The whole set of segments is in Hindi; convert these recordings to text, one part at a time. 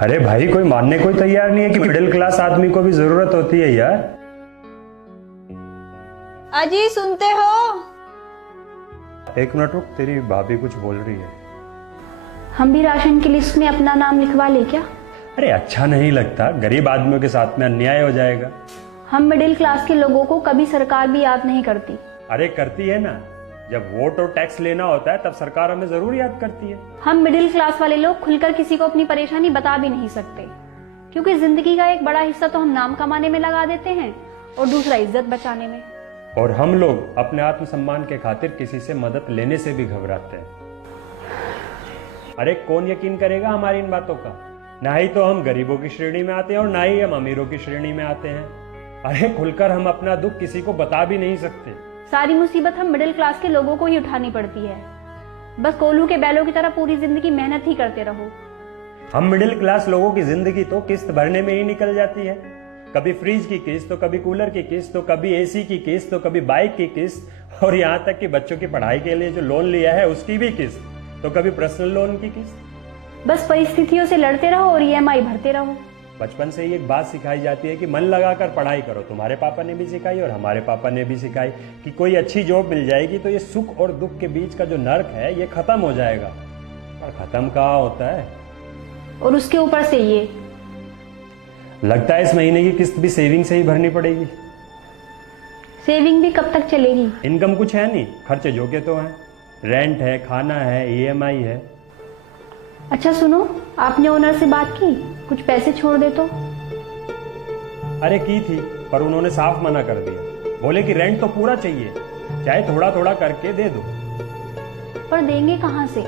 अरे भाई, कोई मानने को तैयार नहीं है कि मिडिल क्लास आदमी को भी जरूरत होती है यार। अजी सुनते हो? एक मिनट रुक, तेरी भाभी कुछ बोल रही है। हम भी राशन की लिस्ट में अपना नाम लिखवा ले क्या? अरे अच्छा नहीं लगता, गरीब आदमियों के साथ में अन्याय हो जाएगा। हम मिडिल क्लास के लोगों को कभी सरकार भी याद नहीं करती। अरे करती है ना, जब वोट और टैक्स लेना होता है तब सरकार हमें जरूर याद करती है। हम मिडिल क्लास वाले लोग खुलकर किसी को अपनी परेशानी बता भी नहीं सकते, क्योंकि जिंदगी का एक बड़ा हिस्सा तो हम नाम कमाने में लगा देते हैं और दूसरा इज्जत बचाने में। और हम लोग अपने आत्मसम्मान के खातिर किसी से मदद लेने से भी घबराते हैं। अरे कौन यकीन करेगा हमारी इन बातों का? ना ही तो हम गरीबों की श्रेणी में आते हैं और ना ही हम अमीरों की श्रेणी में आते हैं। अरे खुलकर हम अपना दुख किसी को बता भी नहीं सकते। सारी मुसीबत हम मिडिल क्लास के लोगों को ही उठानी पड़ती है। बस कोल्हू के बैलों की तरह पूरी जिंदगी मेहनत ही करते रहो। हम मिडिल क्लास लोगों की जिंदगी तो किस्त भरने में ही निकल जाती है। कभी फ्रिज की किस्त, तो कभी कूलर की किस्त, तो कभी एसी की किस्त, तो कभी बाइक की किस्त, और यहाँ तक कि बच्चों की पढ़ाई के लिए जो लोन लिया है उसकी भी किस्त, तो कभी पर्सनल लोन की किस्त। बस परिस्थितियों से लड़ते रहो और ईएमआई भरते रहो। बचपन से ही एक बात सिखाई जाती है कि मन लगाकर पढ़ाई करो। तुम्हारे पापा ने भी सिखाई और हमारे पापा ने भी सिखाई कि कोई अच्छी जॉब मिल जाएगी तो ये सुख और दुख के बीच का जो नर्क है ये खत्म हो जाएगा। और खत्म कहाँ होता है? और उसके ऊपर से ये लगता है इस महीने की किस्त भी सेविंग से ही भरनी पड़ेगी। सेविंग भी कब तक चलेगी? इनकम कुछ है नहीं, खर्चे जो के तो हैं। रेंट है, खाना है, ईएमआई है। अच्छा सुनो, आपने ओनर से बात की? कुछ पैसे छोड़ दे तो। अरे की थी, पर उन्होंने साफ मना कर दिया। बोले कि रेंट तो पूरा चाहिए, चाहे थोड़ा थोड़ा करके दे दो। पर देंगे कहाँ से?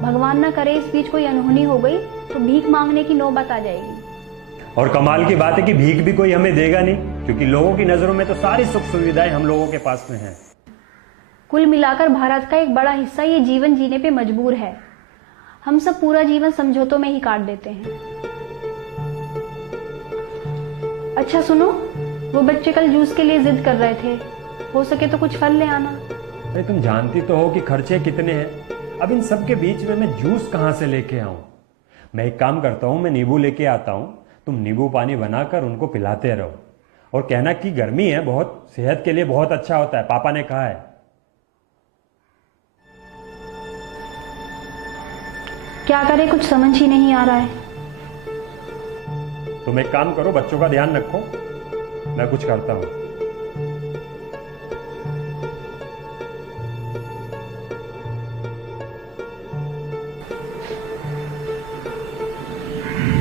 भगवान ना करे इस बीच कोई अनहोनी हो गई तो भीख मांगने की नौबत आ जाएगी। और कमाल की बात है कि भीख भी कोई हमें देगा नहीं, क्योंकि लोगों की नजरों में तो सारी सुख सुविधाएं हम लोगों के पास में हैं। कुल मिलाकर भारत का एक बड़ा हिस्सा ये जीवन जीने पे मजबूर है। हम सब पूरा जीवन समझौतों में ही काट देते हैं। अच्छा सुनो, वो बच्चे कल जूस के लिए जिद कर रहे थे, हो सके तो कुछ फल ले आना। अरे तुम जानती तो हो कि खर्चे कितने हैं। अब इन सब के बीच में मैं जूस कहाँ से लेके आऊं? मैं एक काम करता हूं, मैं नींबू लेके आता हूं, तुम नींबू पानी बनाकर उनको पिलाते रहो और कहना कि गर्मी है बहुत, सेहत के लिए बहुत अच्छा होता है, पापा ने कहा है। क्या करे, कुछ समझ ही नहीं आ रहा है। तुम एक काम करो, बच्चों का ध्यान रखो, मैं कुछ करता हूं।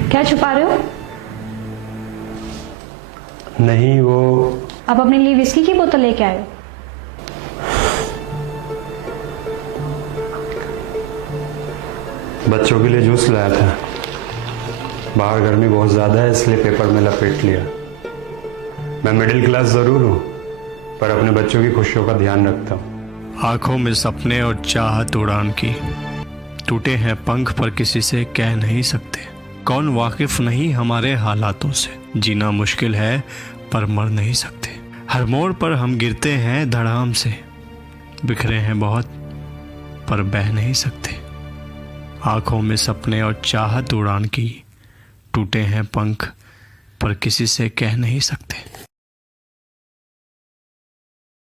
क्या छुपा रहे हो? नहीं, वो आप अपने लिए विस्की की बोतल लेके आए हो? बच्चों के लिए जूस लाया था। बाहर गर्मी बहुत ज्यादा है इसलिए पेपर में लपेट लिया। मैं मिडिल क्लास जरूर हूं, पर अपने बच्चों की खुशियों का ध्यान रखता हूं। आंखों में सपने और चाहत उड़ान की, टूटे हैं पंख पर किसी से कह नहीं सकते। कौन वाकिफ नहीं हमारे हालातों से, जीना मुश्किल है पर मर नहीं सकते। हर मोड़ पर हम गिरते हैं धड़ाम से, बिखरे हैं बहुत पर बह नहीं सकते। आंखों में सपने और चाहत उड़ान की, टूटे हैं पंख पर किसी से कह नहीं सकते।